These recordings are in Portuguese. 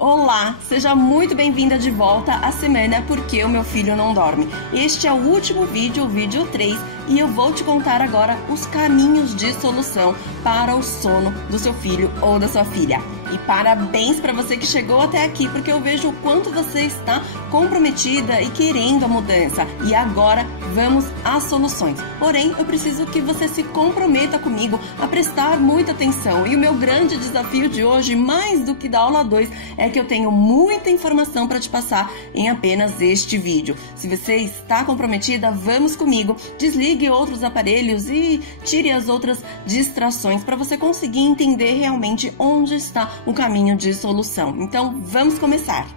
Olá, seja muito bem-vinda de volta à semana Porque o Meu Filho Não Dorme. Este é o último vídeo, o vídeo 3, e eu vou te contar agora os caminhos de solução para o sono do seu filho ou da sua filha. E parabéns para você que chegou até aqui, porque eu vejo o quanto você está comprometida e querendo a mudança. E agora vamos às soluções. Porém, eu preciso que você se comprometa comigo a prestar muita atenção. E o meu grande desafio de hoje, mais do que da aula 2, é que eu tenho muita informação para te passar em apenas este vídeo. Se você está comprometida, vamos comigo. Desligue outros aparelhos e tire as outras distrações para você conseguir entender realmente onde está o caminho de solução. Então, vamos começar!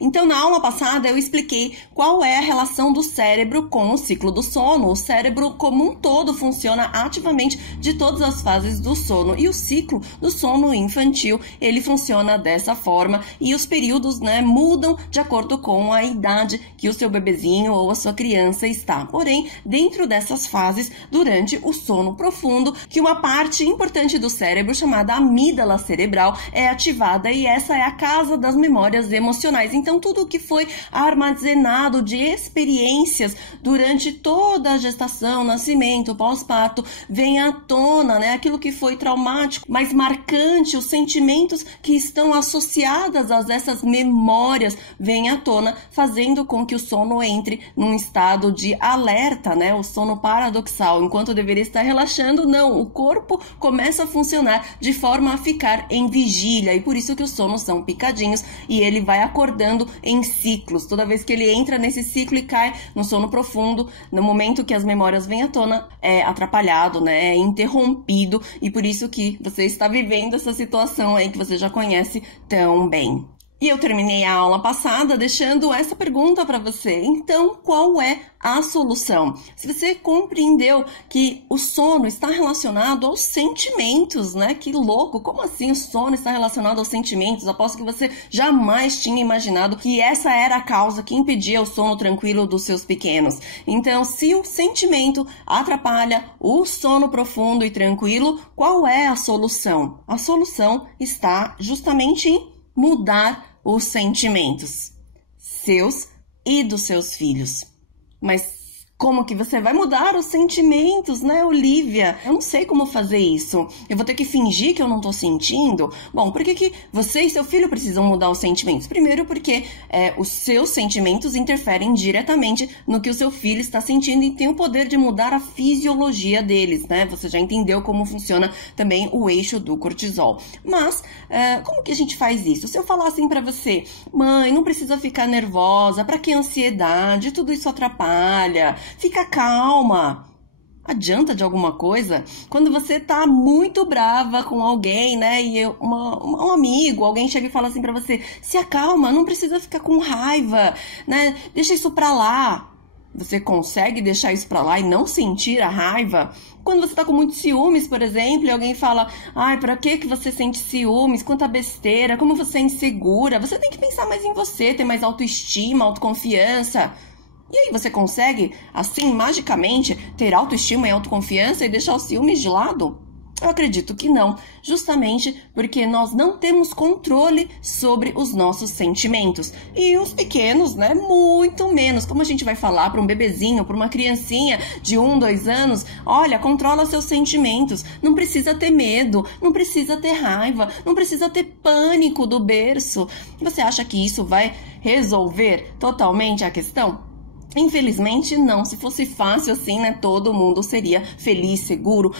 Então, na aula passada, eu expliquei qual é a relação do cérebro com o ciclo do sono. O cérebro como um todo funciona ativamente de todas as fases do sono. E o ciclo do sono infantil, ele funciona dessa forma. E os períodos, mudam de acordo com a idade que o seu bebezinho ou a sua criança está. Porém, dentro dessas fases, durante o sono profundo, que uma parte importante do cérebro, chamada amígdala cerebral, é ativada. E essa é a casa das memórias emocionais. Então, tudo o que foi armazenado de experiências durante toda a gestação, nascimento, pós-parto, vem à tona, aquilo que foi traumático, mais marcante, os sentimentos que estão associados a essas memórias vêm à tona, fazendo com que o sono entre num estado de alerta, o sono paradoxal. Enquanto deveria estar relaxando, não, o corpo começa a funcionar de forma a ficar em vigília, e por isso que os sonos são picadinhos e ele vai acordando em ciclos. Toda vez que ele entra nesse ciclo e cai no sono profundo, no momento que as memórias vêm à tona, é atrapalhado, é interrompido, e por isso que você está vivendo essa situação aí que você já conhece tão bem. E eu terminei a aula passada deixando essa pergunta para você. Então, qual é a solução? Se você compreendeu que o sono está relacionado aos sentimentos, Que louco! Como assim o sono está relacionado aos sentimentos? Aposto que você jamais tinha imaginado que essa era a causa que impedia o sono tranquilo dos seus pequenos. Então, se o sentimento atrapalha o sono profundo e tranquilo, qual é a solução? A solução está justamente em mudar os sentimentos seus e dos seus filhos. Mas como que você vai mudar os sentimentos, Olivia? Eu não sei como fazer isso. Eu vou ter que fingir que eu não tô sentindo? Bom, por que você e seu filho precisam mudar os sentimentos? Primeiro porque os seus sentimentos interferem diretamente no que o seu filho está sentindo e tem o poder de mudar a fisiologia deles, Você já entendeu como funciona também o eixo do cortisol. Mas, como que a gente faz isso? Se eu falar assim pra você, mãe, não precisa ficar nervosa, pra que ansiedade? Tudo isso atrapalha. Fica calma. Adianta de alguma coisa? Quando você tá muito brava com alguém, e um amigo, alguém chega e fala assim pra você, se acalma, não precisa ficar com raiva, Deixa isso pra lá. Você consegue deixar isso pra lá e não sentir a raiva? Quando você tá com muitos ciúmes, por exemplo, e alguém fala, ai, pra que você sente ciúmes? Quanta besteira, como você é insegura. Você tem que pensar mais em você, ter mais autoestima, autoconfiança. E aí, você consegue, assim, magicamente, ter autoestima e autoconfiança e deixar os ciúmes de lado? Eu acredito que não, justamente porque nós não temos controle sobre os nossos sentimentos. E os pequenos, muito menos. Como a gente vai falar para um bebezinho, para uma criancinha de 1, 2 anos, olha, controla seus sentimentos, não precisa ter medo, não precisa ter raiva, não precisa ter pânico do berço. Você acha que isso vai resolver totalmente a questão? Infelizmente, não. Se fosse fácil assim, todo mundo seria feliz, seguro,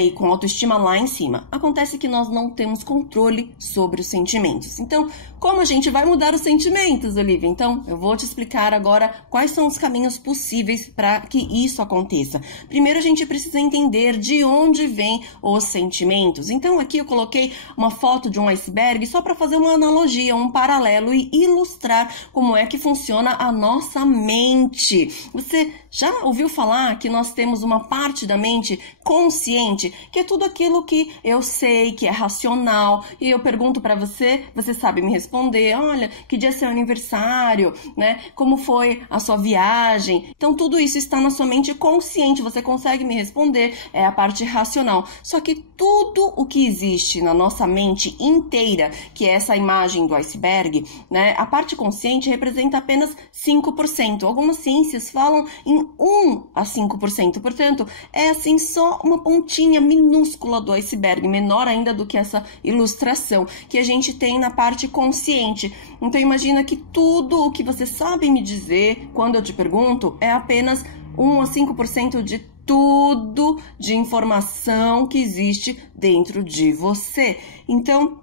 e com autoestima lá em cima. Acontece que nós não temos controle sobre os sentimentos. Então, como a gente vai mudar os sentimentos, Olivia? Então, eu vou te explicar agora quais são os caminhos possíveis para que isso aconteça. Primeiro, a gente precisa entender de onde vêm os sentimentos. Então, aqui eu coloquei uma foto de um iceberg só para fazer uma analogia, um paralelo e ilustrar como é que funciona a nossa mente. mente. Você já ouviu falar que nós temos uma parte da mente consciente, que é tudo aquilo que eu sei, que é racional, e eu pergunto para você, você sabe me responder, olha, que dia é seu aniversário, né? Como foi a sua viagem? Então tudo isso está na sua mente consciente, você consegue me responder, é a parte racional. Só que tudo o que existe na nossa mente inteira, que é essa imagem do iceberg, né? A parte consciente representa apenas 5%. Algumas ciências falam em 1 a 5%. Portanto, é assim só uma pontinha minúscula do iceberg, menor ainda do que essa ilustração que a gente tem na parte consciente. Então imagina que tudo o que você sabe me dizer quando eu te pergunto é apenas 1 a 5% de tudo de informação que existe dentro de você. Então,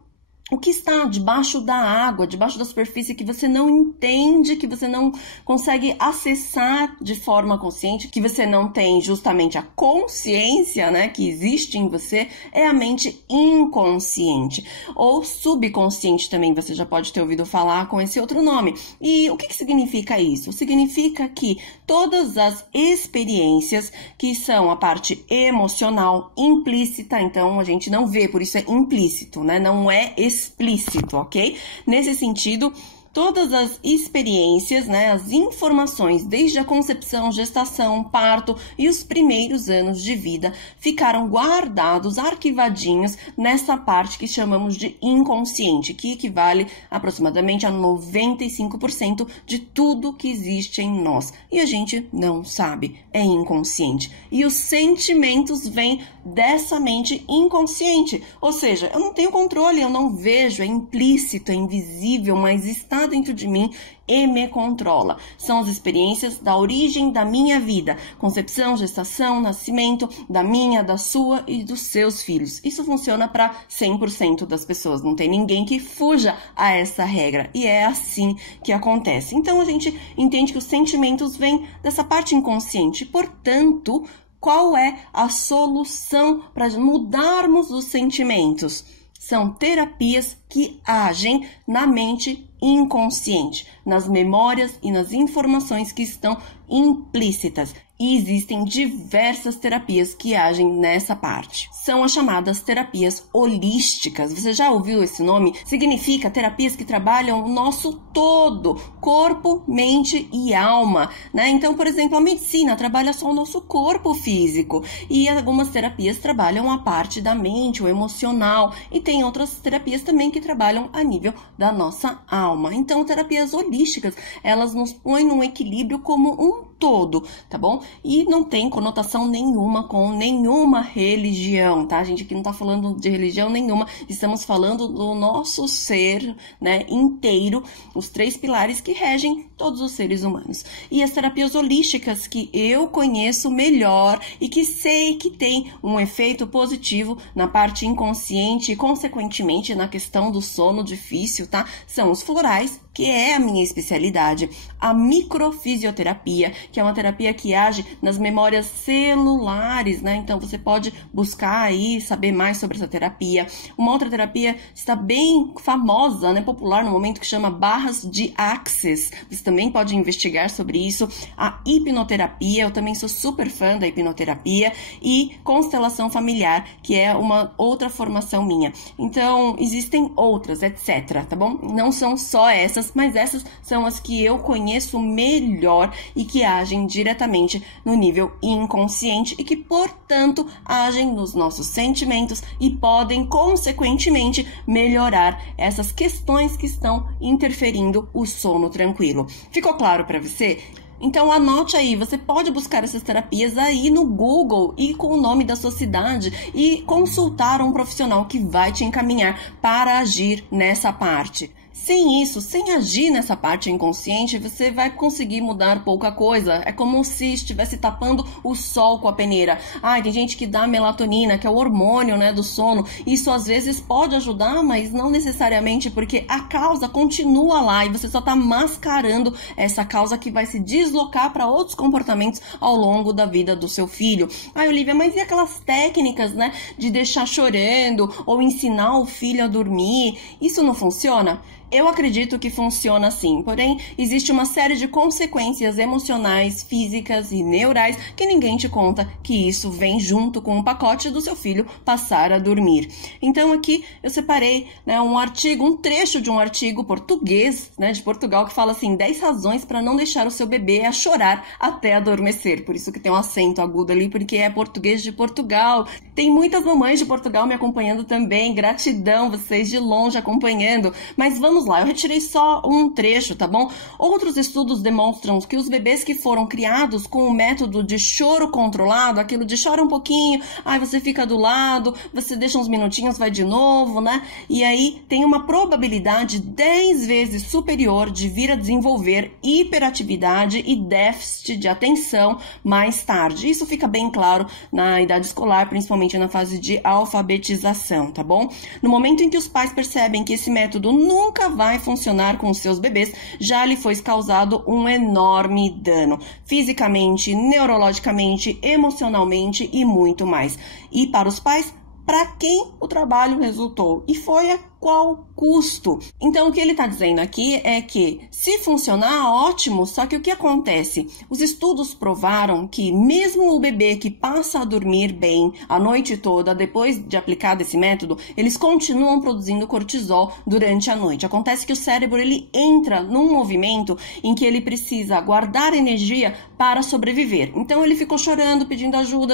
o que está debaixo da água, debaixo da superfície, que você não entende, que você não consegue acessar de forma consciente, que você não tem justamente a consciência, né, que existe em você, é a mente inconsciente. Ou subconsciente também, você já pode ter ouvido falar com esse outro nome. E o que significa isso? Significa que todas as experiências, que são a parte emocional implícita, então a gente não vê, por isso é implícito, né, não é explícito, ok? Nesse sentido, todas as experiências, né, as informações, desde a concepção, gestação, parto e os primeiros anos de vida, ficaram guardados, arquivadinhos nessa parte que chamamos de inconsciente, que equivale aproximadamente a 95% de tudo que existe em nós. E a gente não sabe, é inconsciente. E os sentimentos vêm dessa mente inconsciente, ou seja, eu não tenho controle, eu não vejo, é implícito, é invisível, mas está dentro de mim e me controla. São as experiências da origem da minha vida, concepção, gestação, nascimento, da minha, da sua e dos seus filhos. Isso funciona para 100% das pessoas, não tem ninguém que fuja a essa regra, e é assim que acontece. Então a gente entende que os sentimentos vêm dessa parte inconsciente, portanto, qual é a solução para mudarmos os sentimentos? São terapias que agem na mente inconsciente, nas memórias e nas informações que estão implícitas. E existem diversas terapias que agem nessa parte. São as chamadas terapias holísticas. Você já ouviu esse nome? Significa terapias que trabalham o nosso todo, corpo, mente e alma, né? Então, por exemplo, a medicina trabalha só o nosso corpo físico e algumas terapias trabalham a parte da mente, o emocional, e tem outras terapias também que trabalham a nível da nossa alma. Então, terapias holísticas, elas nos põem num equilíbrio como um todo, tá bom? E não tem conotação nenhuma com nenhuma religião, tá? A gente aqui não tá falando de religião nenhuma, estamos falando do nosso ser, né, inteiro, os 3 pilares que regem todos os seres humanos. E as terapias holísticas que eu conheço melhor e que sei que tem um efeito positivo na parte inconsciente e, consequentemente, na questão do sono difícil, tá? São os florais, que é a minha especialidade, a microfisioterapia, que é uma terapia que age nas memórias celulares, né? Então você pode buscar aí, saber mais sobre essa terapia. Uma outra terapia está bem famosa, né, popular no momento, que chama barras de Access. Você também pode investigar sobre isso. A hipnoterapia, eu também sou super fã da hipnoterapia, e constelação familiar, que é uma outra formação minha. Então, existem outras, etc, tá bom? Não são só essas, mas essas são as que eu conheço melhor e que agem diretamente no nível inconsciente e que, portanto, agem nos nossos sentimentos e podem, consequentemente, melhorar essas questões que estão interferindo o sono tranquilo. Ficou claro para você? Então anote aí, você pode buscar essas terapias aí no Google e com o nome da sua cidade e consultar um profissional que vai te encaminhar para agir nessa parte. Sem isso, sem agir nessa parte inconsciente, você vai conseguir mudar pouca coisa. É como se estivesse tapando o sol com a peneira. Tem gente que dá melatonina, que é o hormônio, né, do sono. Isso às vezes pode ajudar, mas não necessariamente, porque a causa continua lá e você só está mascarando essa causa que vai se deslocar para outros comportamentos ao longo da vida do seu filho. Olivia, mas e aquelas técnicas, né, de deixar chorando ou ensinar o filho a dormir? Isso não funciona? Eu acredito que funciona assim, porém, existe uma série de consequências emocionais, físicas e neurais que ninguém te conta que isso vem junto com o pacote do seu filho passar a dormir. Então aqui eu separei, né, um trecho de um artigo português, né, de Portugal, que fala assim, 10 razões para não deixar o seu bebê a chorar até adormecer. Por isso que tem um acento agudo ali, porque é português de Portugal. Tem muitas mamães de Portugal me acompanhando também, gratidão, vocês de longe acompanhando. Mas vamos lá, eu retirei só um trecho, tá bom? Outros estudos demonstram que os bebês que foram criados com o método de choro controlado, aquilo de chora um pouquinho, aí você fica do lado, você deixa uns minutinhos, vai de novo, né? E aí tem uma probabilidade 10 vezes superior de vir a desenvolver hiperatividade e déficit de atenção mais tarde. Isso fica bem claro na idade escolar, principalmente na fase de alfabetização, tá bom? No momento em que os pais percebem que esse método nunca vai funcionar com os seus bebês, já lhe foi causado um enorme dano, fisicamente, neurologicamente, emocionalmente e muito mais. E para os pais, para quem o trabalho resultou e foi a qual custo. Então, o que ele está dizendo aqui é que, se funcionar, ótimo, só que o que acontece? Os estudos provaram que mesmo o bebê que passa a dormir bem a noite toda, depois de aplicar desse método, eles continuam produzindo cortisol durante a noite. Acontece que o cérebro, ele entra num movimento em que ele precisa guardar energia para sobreviver. Então, ele ficou chorando, pedindo ajuda,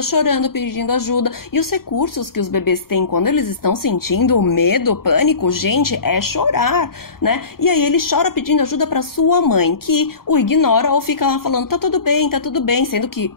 e os recursos que os bebês têm quando eles estão sentindo medo, pânico, gente, é chorar, né? E aí ele chora pedindo ajuda para sua mãe, que o ignora ou fica lá falando, tá tudo bem, sendo que,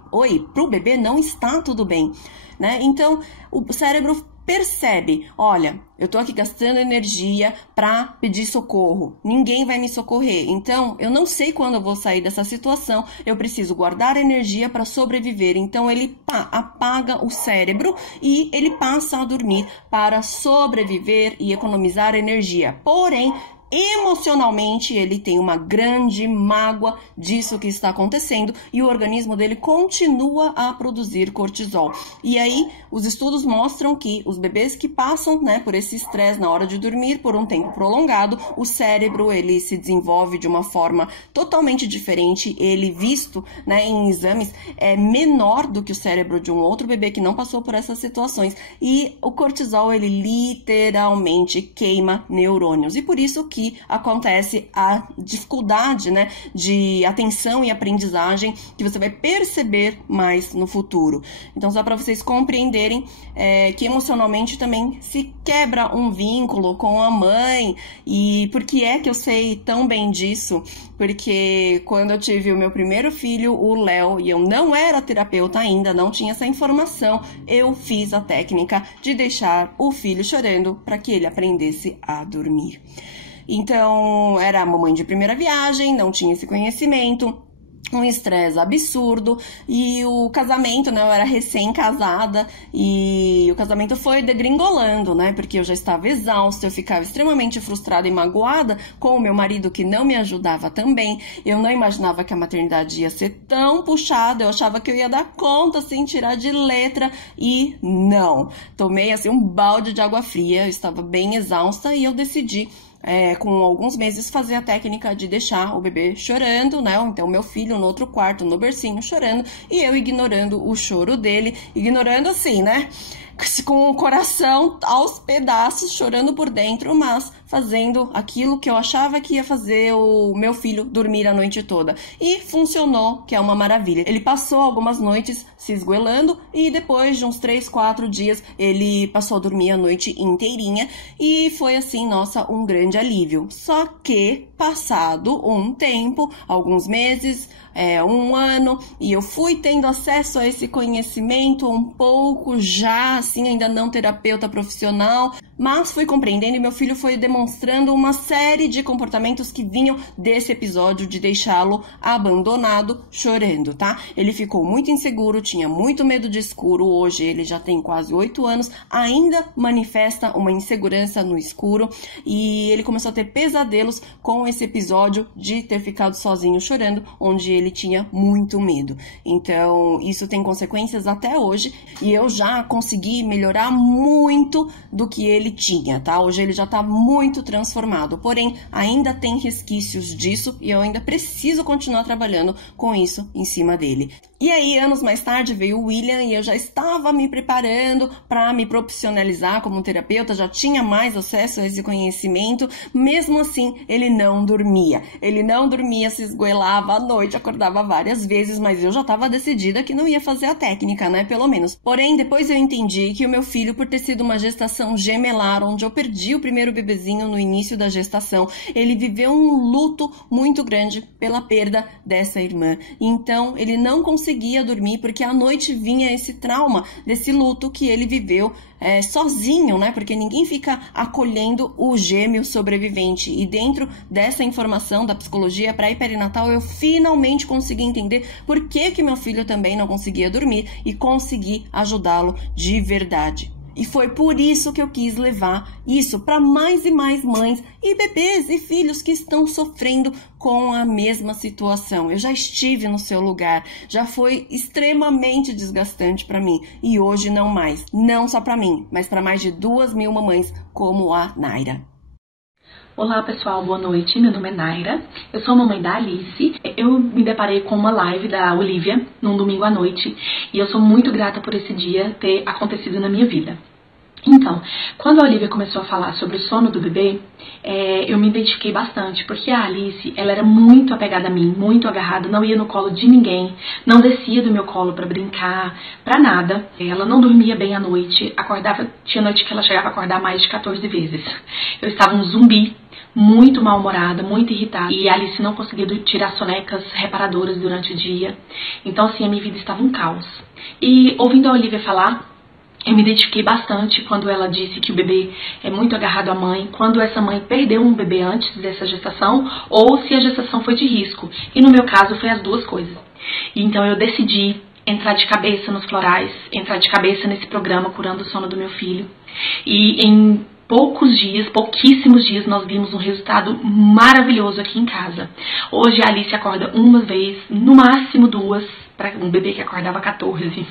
pro bebê não está tudo bem, né? Então, o cérebro percebe, olha, eu tô aqui gastando energia para pedir socorro, ninguém vai me socorrer, então eu não sei quando eu vou sair dessa situação, eu preciso guardar energia para sobreviver, então ele apaga o cérebro e ele passa a dormir para sobreviver e economizar energia, porém, emocionalmente ele tem uma grande mágoa disso que está acontecendo e o organismo dele continua a produzir cortisol. E aí os estudos mostram que os bebês que passam, né, por esse estresse na hora de dormir por um tempo prolongado, o cérebro ele se desenvolve de uma forma totalmente diferente, ele visto, né, em exames é menor do que o cérebro de um outro bebê que não passou por essas situações e o cortisol ele literalmente queima neurônios e por isso que acontece a dificuldade, né, de atenção e aprendizagem que você vai perceber mais no futuro. Então, só para vocês compreenderem que emocionalmente também se quebra um vínculo com a mãe. E por que é que eu sei tão bem disso? Porque quando eu tive o meu primeiro filho, o Léo, e eu não era terapeuta ainda, não tinha essa informação, eu fiz a técnica de deixar o filho chorando para que ele aprendesse a dormir. Então, era a mamãe de primeira viagem, não tinha esse conhecimento, um estresse absurdo e o casamento, né, eu era recém-casada e o casamento foi degringolando, né, porque eu já estava exausta, eu ficava extremamente frustrada e magoada com o meu marido que não me ajudava também, eu não imaginava que a maternidade ia ser tão puxada, eu achava que eu ia dar conta, assim, tirar de letra e não, tomei, assim, um balde de água fria, eu estava bem exausta e eu decidi com alguns meses fazer a técnica de deixar o bebê chorando, né? Então meu filho no outro quarto, no bercinho, chorando e eu ignorando o choro dele, ignorando assim, né? Com o coração aos pedaços, chorando por dentro, mas fazendo aquilo que eu achava que ia fazer o meu filho dormir a noite toda. E funcionou, que é uma maravilha. Ele passou algumas noites se esgoelando e depois de uns 3, 4 dias ele passou a dormir a noite inteirinha e foi assim, nossa, um grande alívio. Só que, passado um tempo, alguns meses, um ano, e eu fui tendo acesso a esse conhecimento um pouco já, assim, ainda não terapeuta profissional, mas fui compreendendo e meu filho foi demonstrando uma série de comportamentos que vinham desse episódio de deixá-lo abandonado, chorando, tá? Ele ficou muito inseguro, tinha muito medo de escuro, hoje ele já tem quase 8 anos, ainda manifesta uma insegurança no escuro e ele começou a ter pesadelos com esse episódio de ter ficado sozinho chorando, onde ele tinha muito medo. Então, isso tem consequências até hoje e eu já consegui melhorar muito do que ele ele tinha, tá? Hoje ele já tá muito transformado, porém ainda tem resquícios disso e eu ainda preciso continuar trabalhando com isso em cima dele. E aí, anos mais tarde, veio o William e eu já estava me preparando para me profissionalizar como terapeuta, já tinha mais acesso a esse conhecimento. Mesmo assim, ele não dormia. Ele não dormia, se esgoelava à noite, acordava várias vezes, mas eu já estava decidida que não ia fazer a técnica, né? Pelo menos. Porém, depois eu entendi que o meu filho, por ter sido uma gestação gemelar, onde eu perdi o primeiro bebezinho no início da gestação, ele viveu um luto muito grande pela perda dessa irmã. Então, ele não conseguia dormir, porque à noite vinha esse trauma desse luto que ele viveu sozinho, né? Porque ninguém fica acolhendo o gêmeo sobrevivente. E dentro dessa informação da psicologia pré-perinatal, eu finalmente consegui entender por que meu filho também não conseguia dormir e consegui ajudá-lo de verdade. E foi por isso que eu quis levar isso para mais e mais mães e bebês e filhos que estão sofrendo com a mesma situação. Eu já estive no seu lugar, já foi extremamente desgastante para mim e hoje não mais. Não só para mim, mas para mais de 2.000 mamães como a Naira. Olá pessoal, boa noite, meu nome é Naira, eu sou a mamãe da Alice. Eu me deparei com uma live da Olivia num domingo à noite e eu sou muito grata por esse dia ter acontecido na minha vida. Então, quando a Olivia começou a falar sobre o sono do bebê, eu me identifiquei bastante, porque a Alice, ela era muito apegada a mim, muito agarrada, não ia no colo de ninguém, não descia do meu colo pra brincar, pra nada. Ela não dormia bem à noite, tinha noite que ela chegava a acordar mais de 14 vezes. Eu estava um zumbi, muito mal-humorada, muito irritada, e a Alice não conseguia tirar sonecas reparadoras durante o dia. Então, assim, a minha vida estava um caos. E ouvindo a Olivia falar, eu me identifiquei bastante quando ela disse que o bebê é muito agarrado à mãe, quando essa mãe perdeu um bebê antes dessa gestação, ou se a gestação foi de risco. E no meu caso foi as duas coisas. E então eu decidi entrar de cabeça nos florais, entrar de cabeça nesse programa Curando o Sono do Meu Filho. E em pouquíssimos dias, nós vimos um resultado maravilhoso aqui em casa. Hoje a Alice acorda uma vez, no máximo duas, para um bebê que acordava 14.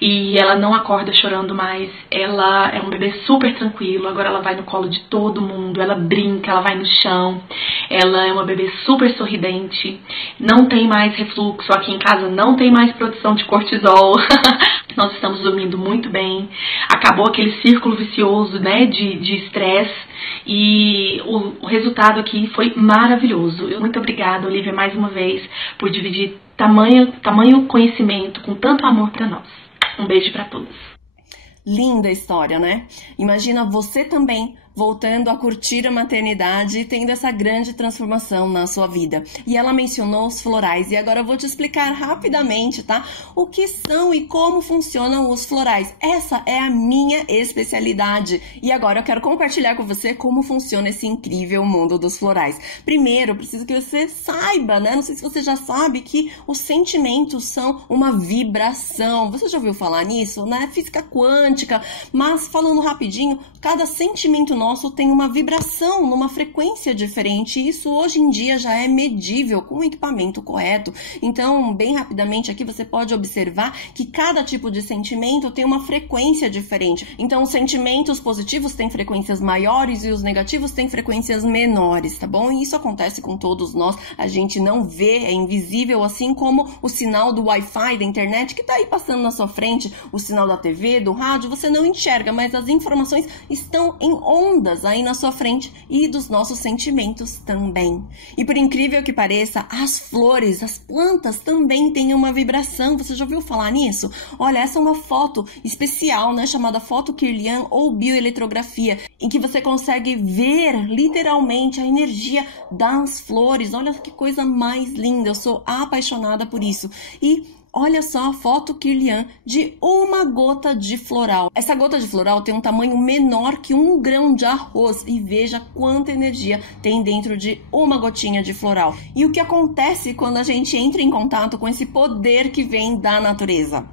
E ela não acorda chorando mais, ela é um bebê super tranquilo, agora ela vai no colo de todo mundo, ela brinca, ela vai no chão, ela é uma bebê super sorridente, não tem mais refluxo aqui em casa, não tem mais produção de cortisol, nós estamos dormindo muito bem, acabou aquele círculo vicioso, né, de estresse, e o resultado aqui foi maravilhoso. Muito obrigada, Olivia, mais uma vez, por dividir tamanho conhecimento com tanto amor para nós. Um beijo para todos. Linda história, né? Imagina você também voltando a curtir a maternidade e tendo essa grande transformação na sua vida. E ela mencionou os florais, e agora eu vou te explicar rapidamente, tá? O que são e como funcionam os florais. Essa é a minha especialidade. E agora eu quero compartilhar com você como funciona esse incrível mundo dos florais. Primeiro, eu preciso que você saiba, né? Não sei se você já sabe que os sentimentos são uma vibração. Você já ouviu falar nisso, né? Física quântica. Mas falando rapidinho, cada sentimento nosso tem uma vibração numa frequência diferente. Isso hoje em dia já é medível com o equipamento correto. Então, bem rapidamente aqui você pode observar que cada tipo de sentimento tem uma frequência diferente. Então, os sentimentos positivos têm frequências maiores e os negativos têm frequências menores, tá bom? E isso acontece com todos nós. A gente não vê, é invisível, assim como o sinal do Wi-Fi, da internet, que tá aí passando na sua frente, o sinal da TV, do rádio, você não enxerga, mas as informações estão em ondas aí na sua frente e dos nossos sentimentos também. E por incrível que pareça, as flores, as plantas também têm uma vibração. Você já ouviu falar nisso? Olha, essa é uma foto especial, né, chamada foto Kirlian ou bioeletrografia, em que você consegue ver literalmente a energia das flores. Olha que coisa mais linda, eu sou apaixonada por isso. E olha só a foto Kirlian de uma gota de floral. Essa gota de floral tem um tamanho menor que 1 grão de arroz e veja quanta energia tem dentro de uma gotinha de floral. E o que acontece quando a gente entra em contato com esse poder que vem da natureza?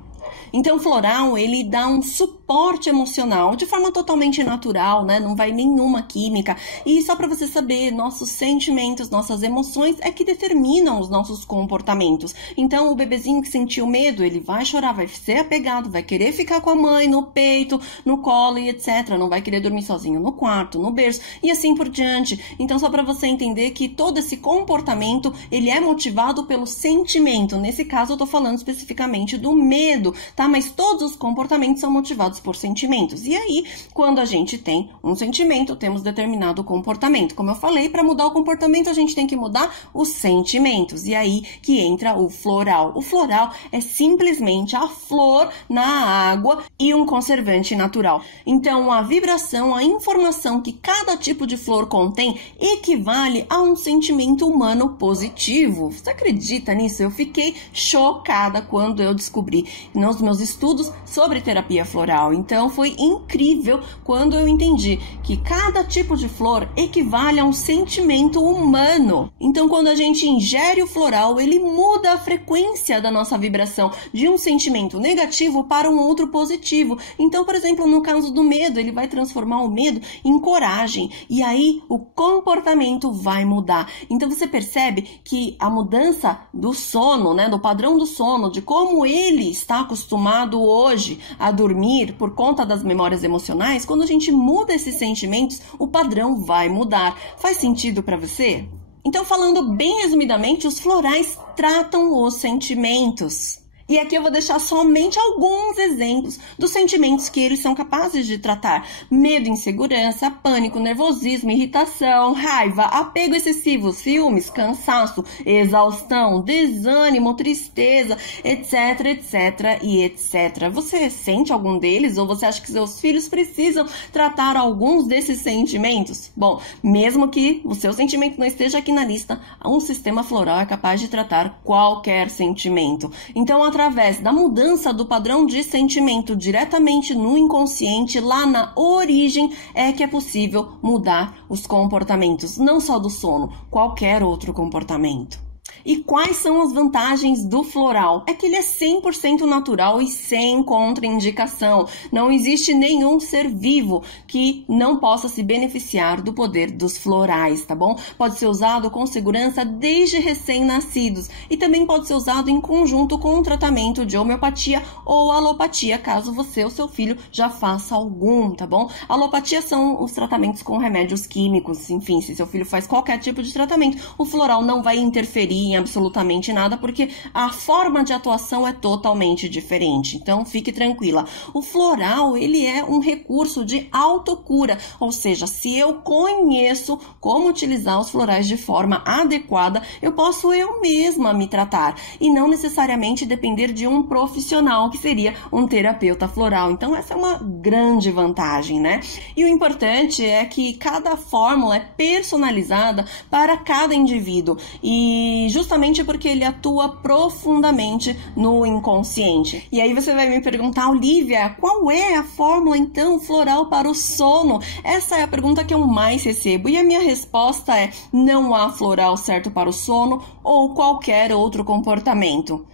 Então, o floral, ele dá um suporte emocional de forma totalmente natural, né? Não vai nenhuma química. E só para você saber, nossos sentimentos, nossas emoções é que determinam os nossos comportamentos. Então, o bebezinho que sentiu medo, ele vai chorar, vai ser apegado, vai querer ficar com a mãe no peito, no colo e etc. Não vai querer dormir sozinho no quarto, no berço e assim por diante. Então, só para você entender que todo esse comportamento, ele é motivado pelo sentimento. Nesse caso, eu tô falando especificamente do medo, tá? Mas todos os comportamentos são motivados por sentimentos. E aí, quando a gente tem um sentimento, temos determinado comportamento. Como eu falei, para mudar o comportamento, a gente tem que mudar os sentimentos. E aí que entra o floral. O floral é simplesmente a flor na água e um conservante natural. Então, a vibração, a informação que cada tipo de flor contém equivale a um sentimento humano positivo. Você acredita nisso? Eu fiquei chocada quando eu descobri nos meus estudos sobre terapia floral. Então, foi incrível quando eu entendi que cada tipo de flor equivale a um sentimento humano. Então, quando a gente ingere o floral, ele muda a frequência da nossa vibração de um sentimento negativo para um outro positivo. Então, por exemplo, no caso do medo, ele vai transformar o medo em coragem. E aí, o comportamento vai mudar. Então, você percebe que a mudança do sono, né, do padrão do sono, de como ele está acostumado hoje a dormir por conta das memórias emocionais, quando a gente muda esses sentimentos, o padrão vai mudar. Faz sentido para você? Então, falando bem resumidamente, os florais tratam os sentimentos. E aqui eu vou deixar somente alguns exemplos dos sentimentos que eles são capazes de tratar. Medo, insegurança, pânico, nervosismo, irritação, raiva, apego excessivo, ciúmes, cansaço, exaustão, desânimo, tristeza, etc, etc e etc. Você sente algum deles ou você acha que seus filhos precisam tratar alguns desses sentimentos? Bom, mesmo que o seu sentimento não esteja aqui na lista, um sistema floral é capaz de tratar qualquer sentimento. Então, através da mudança do padrão de sentimento diretamente no inconsciente, lá na origem, é que é possível mudar os comportamentos, não só do sono, qualquer outro comportamento. E quais são as vantagens do floral? É que ele é 100% natural e sem contraindicação. Não existe nenhum ser vivo que não possa se beneficiar do poder dos florais, tá bom? Pode ser usado com segurança desde recém-nascidos e também pode ser usado em conjunto com um tratamento de homeopatia ou alopatia, caso você ou seu filho já faça algum, tá bom? Alopatia são os tratamentos com remédios químicos, enfim, se seu filho faz qualquer tipo de tratamento, o floral não vai interferir em absolutamente nada, porque a forma de atuação é totalmente diferente. Então, fique tranquila. O floral, ele é um recurso de autocura, ou seja, se eu conheço como utilizar os florais de forma adequada, eu posso eu mesma me tratar e não necessariamente depender de um profissional, que seria um terapeuta floral. Então, essa é uma grande vantagem, né? E o importante é que cada fórmula é personalizada para cada indivíduo e justamente porque ele atua profundamente no inconsciente. E aí você vai me perguntar, Olivia, qual é a fórmula então floral para o sono? Essa é a pergunta que eu mais recebo e a minha resposta é: não há floral certo para o sono ou qualquer outro comportamento.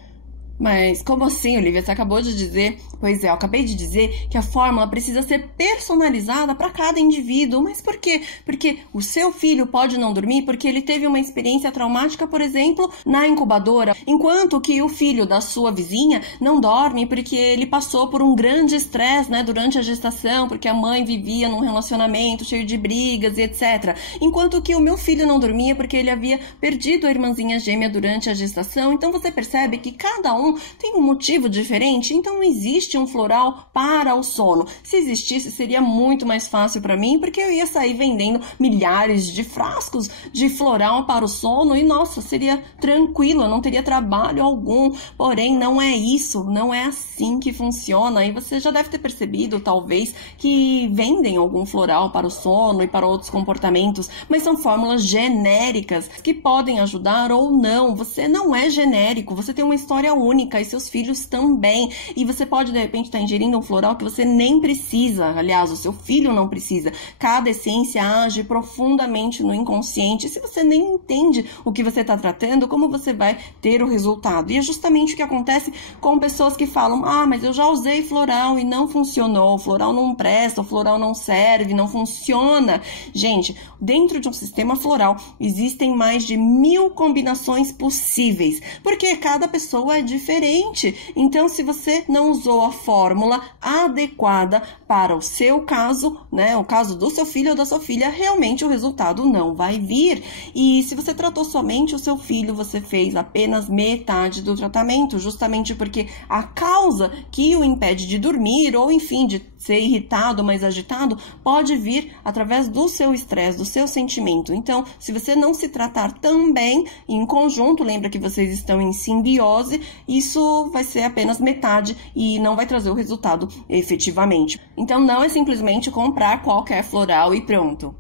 Mas como assim, Olivia? Você acabou de dizer... Pois é, eu acabei de dizer que a fórmula precisa ser personalizada para cada indivíduo. Mas por quê? Porque o seu filho pode não dormir porque ele teve uma experiência traumática, por exemplo, na incubadora, enquanto que o filho da sua vizinha não dorme porque ele passou por um grande estresse, né, durante a gestação, porque a mãe vivia num relacionamento cheio de brigas e etc. Enquanto que o meu filho não dormia porque ele havia perdido a irmãzinha gêmea durante a gestação. Então você percebe que cada um tem um motivo diferente, então não existe um floral para o sono. Se existisse, seria muito mais fácil para mim, porque eu ia sair vendendo milhares de frascos de floral para o sono e, nossa, seria tranquilo, eu não teria trabalho algum. Porém, não é isso, não é assim que funciona. E você já deve ter percebido, talvez, que vendem algum floral para o sono e para outros comportamentos, mas são fórmulas genéricas que podem ajudar ou não. Você não é genérico, você tem uma história única. única e seus filhos também. E você pode, de repente, estar ingerindo um floral que você nem precisa. Aliás, o seu filho não precisa. Cada essência age profundamente no inconsciente. Se você nem entende o que você está tratando, como você vai ter o resultado? E é justamente o que acontece com pessoas que falam: mas eu já usei floral e não funcionou, o floral não presta, o floral não serve, não funciona. Gente, dentro de um sistema floral existem mais de 1000 combinações possíveis, porque cada pessoa é diferente. Então, se você não usou a fórmula adequada para o seu caso, né, o caso do seu filho ou da sua filha, realmente o resultado não vai vir. E se você tratou somente o seu filho, você fez apenas metade do tratamento, justamente porque a causa que o impede de dormir ou, enfim, de ser irritado, mais agitado, pode vir através do seu estresse, do seu sentimento. Então, se você não se tratar também em conjunto, lembra que vocês estão em simbiose, isso vai ser apenas metade e não vai trazer o resultado efetivamente. Então, não é simplesmente comprar qualquer floral e pronto.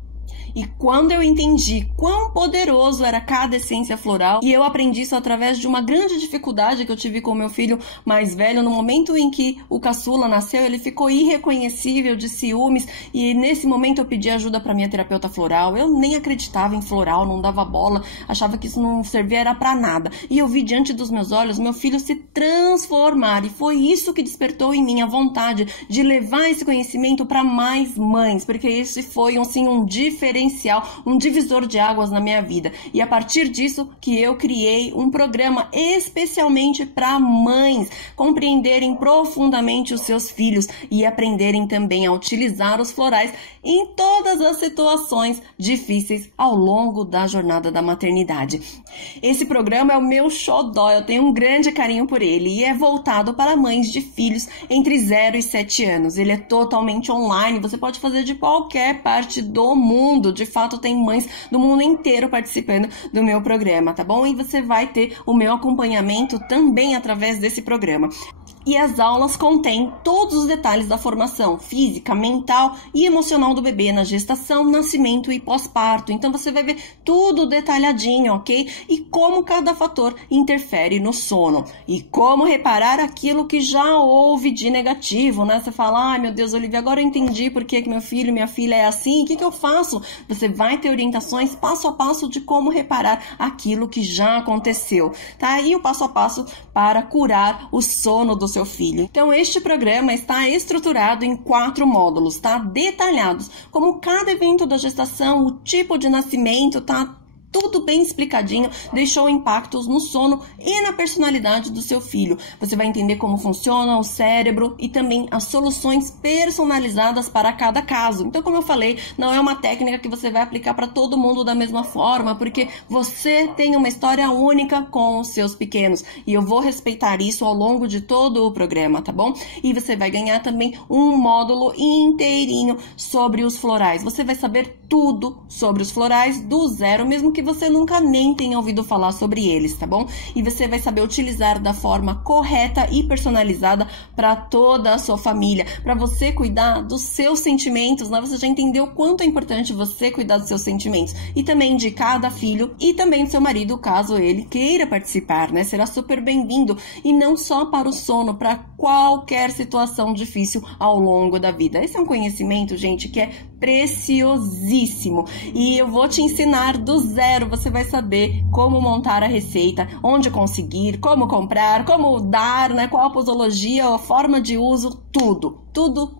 E quando eu entendi quão poderoso era cada essência floral, e eu aprendi isso através de uma grande dificuldade que eu tive com o meu filho mais velho, no momento em que o caçula nasceu, ele ficou irreconhecível de ciúmes, e nesse momento eu pedi ajuda para minha terapeuta floral. Eu nem acreditava em floral, não dava bola, achava que isso não servia era para nada. E eu vi diante dos meus olhos meu filho se transformar, e foi isso que despertou em mim a vontade de levar esse conhecimento para mais mães, porque esse foi um diferencial, um divisor de águas na minha vida. E a partir disso que eu criei um programa especialmente para mães compreenderem profundamente os seus filhos e aprenderem também a utilizar os florais em todas as situações difíceis ao longo da jornada da maternidade. Esse programa é o meu xodó, eu tenho um grande carinho por ele e é voltado para mães de filhos entre 0 e 7 anos. Ele é totalmente online, você pode fazer de qualquer parte do mundo. De fato, tem mães do mundo inteiro participando do meu programa, tá bom? E você vai ter o meu acompanhamento também através desse programa. E as aulas contêm todos os detalhes da formação física, mental e emocional do bebê na gestação, nascimento e pós-parto. Então você vai ver tudo detalhadinho, ok? E como cada fator interfere no sono. E como reparar aquilo que já houve de negativo, né? Você fala: meu Deus, Olivia, agora eu entendi por que meu filho e minha filha é assim. O que eu faço? Você vai ter orientações passo a passo de como reparar aquilo que já aconteceu, tá? E o passo a passo para curar o sono do seu filho. Então, este programa está estruturado em 4 módulos, tá? Detalhados, como cada evento da gestação, o tipo de nascimento, tá? Tudo bem explicadinho, deixou impactos no sono e na personalidade do seu filho. Você vai entender como funciona o cérebro e também as soluções personalizadas para cada caso. Então, como eu falei, não é uma técnica que você vai aplicar para todo mundo da mesma forma, porque você tem uma história única com os seus pequenos. E eu vou respeitar isso ao longo de todo o programa, tá bom? E você vai ganhar também um módulo inteirinho sobre os florais. Você vai saber tudo sobre os florais do zero, mesmo que você nunca nem tenha ouvido falar sobre eles, tá bom? E você vai saber utilizar da forma correta e personalizada para toda a sua família, para você cuidar dos seus sentimentos, né? Você já entendeu o quanto é importante você cuidar dos seus sentimentos e também de cada filho e também do seu marido, caso ele queira participar, né? Será super bem-vindo e não só para o sono, para qualquer situação difícil ao longo da vida. Esse é um conhecimento, gente, que é preciosíssimo e eu vou te ensinar do zero. Você vai saber como montar a receita, onde conseguir, como comprar, como dar, né? Qual a posologia, a forma de uso, tudo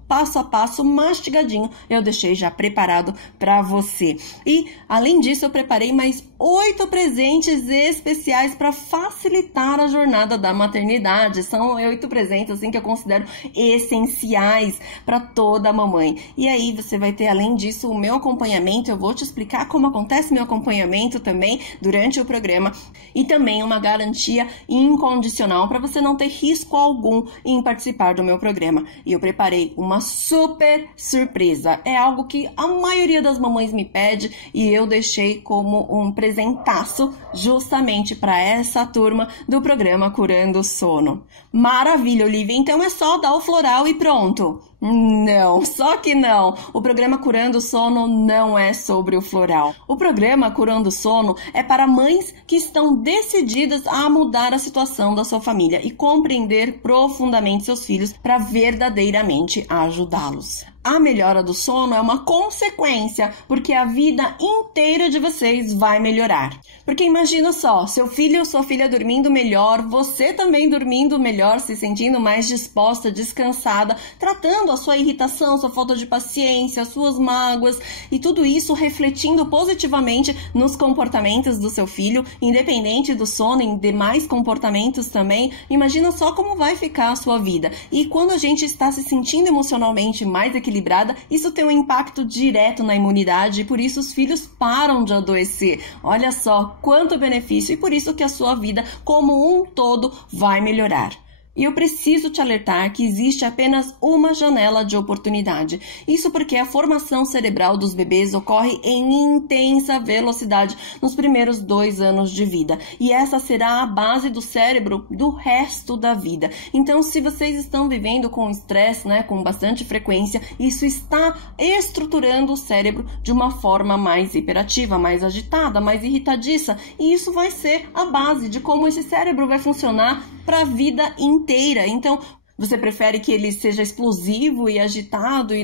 passo a passo, mastigadinho, eu deixei já preparado para você. E, além disso, eu preparei mais 8 presentes especiais para facilitar a jornada da maternidade. São 8 presentes, assim, que eu considero essenciais para toda mamãe. E aí, você vai ter, além disso, o meu acompanhamento. Eu vou te explicar como acontece meu acompanhamento também durante o programa. E também uma garantia incondicional para você não ter risco algum em participar do meu programa. E eu preparei uma super surpresa. É algo que a maioria das mamães me pede e eu deixei como um presentaço justamente para essa turma do programa Curando o Sono. Maravilha, Olivia! Então é só dar o floral e pronto. Não, só que não. O programa Curando o Sono não é sobre o floral. O programa Curando o Sono é para mães que estão decididas a mudar a situação da sua família e compreender profundamente seus filhos para verdadeiramente ajudá-los. A melhora do sono é uma consequência, porque a vida inteira de vocês vai melhorar. Porque imagina só, seu filho ou sua filha dormindo melhor, você também dormindo melhor, se sentindo mais disposta, descansada, tratando a sua irritação, sua falta de paciência, suas mágoas e tudo isso refletindo positivamente nos comportamentos do seu filho, independente do sono, em demais comportamentos também. Imagina só como vai ficar a sua vida. E quando a gente está se sentindo emocionalmente mais equilibrada, isso tem um impacto direto na imunidade e por isso os filhos param de adoecer. Olha só quanto benefício e por isso que a sua vida como um todo vai melhorar. E eu preciso te alertar que existe apenas uma janela de oportunidade. Isso porque a formação cerebral dos bebês ocorre em intensa velocidade nos primeiros 2 anos de vida. E essa será a base do cérebro do resto da vida. Então, se vocês estão vivendo com estresse, com bastante frequência, isso está estruturando o cérebro de uma forma mais hiperativa, mais agitada, mais irritadiça. E isso vai ser a base de como esse cérebro vai funcionar para a vida inteira. Então, você prefere que ele seja explosivo e agitado e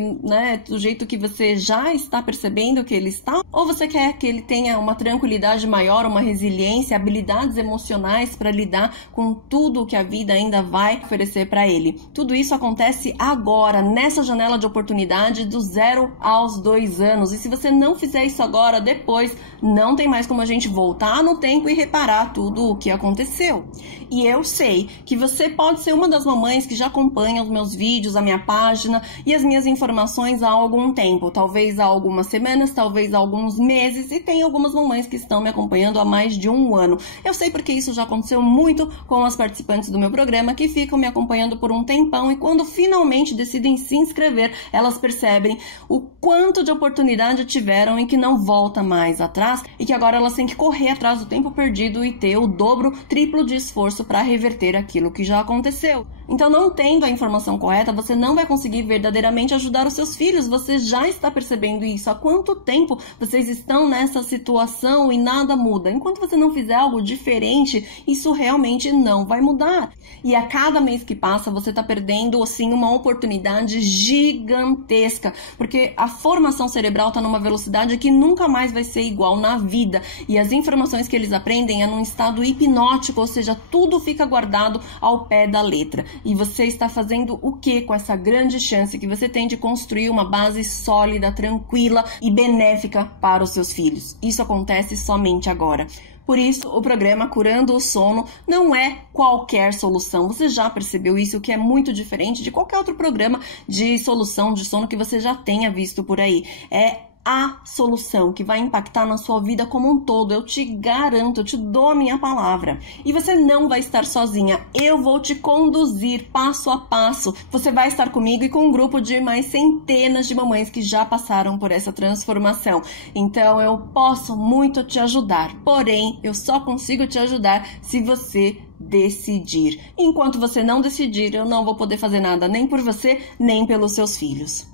do jeito que você já está percebendo que ele está? Ou você quer que ele tenha uma tranquilidade maior, uma resiliência, habilidades emocionais para lidar com tudo que a vida ainda vai oferecer para ele? Tudo isso acontece agora, nessa janela de oportunidade do 0 aos 2 anos. E se você não fizer isso agora, depois não tem mais como a gente voltar no tempo e reparar tudo o que aconteceu. E eu sei que você pode ser uma das mamães que já acompanha os meus vídeos, a minha página e as minhas informações há algum tempo, talvez há algumas semanas, talvez há alguns meses, e tem algumas mamães que estão me acompanhando há mais de 1 ano. Eu sei porque isso já aconteceu muito com as participantes do meu programa que ficam me acompanhando por um tempão e quando finalmente decidem se inscrever, elas percebem o quanto de oportunidade tiveram e que não volta mais atrás e que agora elas têm que correr atrás do tempo perdido e ter o dobro, triplo de esforço para reverter aquilo que já aconteceu. Então, não tendo a informação correta, você não vai conseguir verdadeiramente ajudar os seus filhos. Você já está percebendo isso. Há quanto tempo vocês estão nessa situação e nada muda? Enquanto você não fizer algo diferente, isso realmente não vai mudar. E a cada mês que passa, você está perdendo, assim, uma oportunidade gigantesca. Porque a formação cerebral está numa velocidade que nunca mais vai ser igual na vida. E as informações que eles aprendem é num estado hipnótico, ou seja, tudo fica guardado ao pé da letra. E você está fazendo o que com essa grande chance que você tem de construir uma base sólida, tranquila e benéfica para os seus filhos? Isso acontece somente agora. Por isso, o programa Curando o Sono não é qualquer solução. Você já percebeu isso, que é muito diferente de qualquer outro programa de solução de sono que você já tenha visto por aí. É a solução que vai impactar na sua vida como um todo. Eu te garanto, eu te dou a minha palavra. E você não vai estar sozinha. Eu vou te conduzir passo a passo. Você vai estar comigo e com um grupo de mais centenas de mamães que já passaram por essa transformação. Então eu posso muito te ajudar. Porém, eu só consigo te ajudar se você decidir. Enquanto você não decidir, eu não vou poder fazer nada nem por você, nem pelos seus filhos.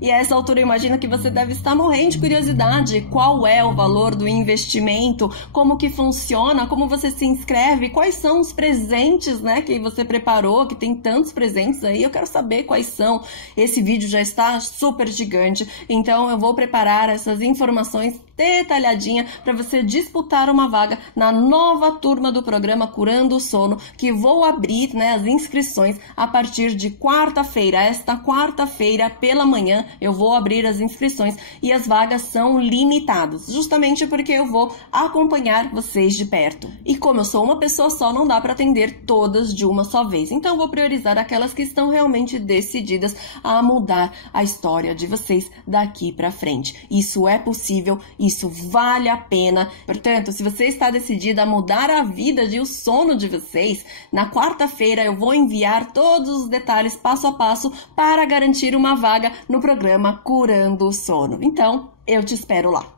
E a essa altura eu imagino que você deve estar morrendo de curiosidade. Qual é o valor do investimento? Como que funciona? Como você se inscreve? Quais são os presentes, que você preparou? Que tem tantos presentes aí. Eu quero saber quais são. Esse vídeo já está super gigante. Então eu vou preparar essas informações detalhadinha para você disputar uma vaga na nova turma do programa Curando o Sono, que vou abrir as inscrições a partir de quarta-feira. Esta quarta-feira pela manhã eu vou abrir as inscrições e as vagas são limitadas, justamente porque eu vou acompanhar vocês de perto. E como eu sou uma pessoa só, não dá para atender todas de uma só vez. Então eu vou priorizar aquelas que estão realmente decididas a mudar a história de vocês daqui para frente. Isso é possível. Isso vale a pena. Portanto, se você está decidida a mudar a vida e o sono de vocês, na quarta-feira eu vou enviar todos os detalhes passo a passo para garantir uma vaga no programa Curando o Sono. Então, eu te espero lá.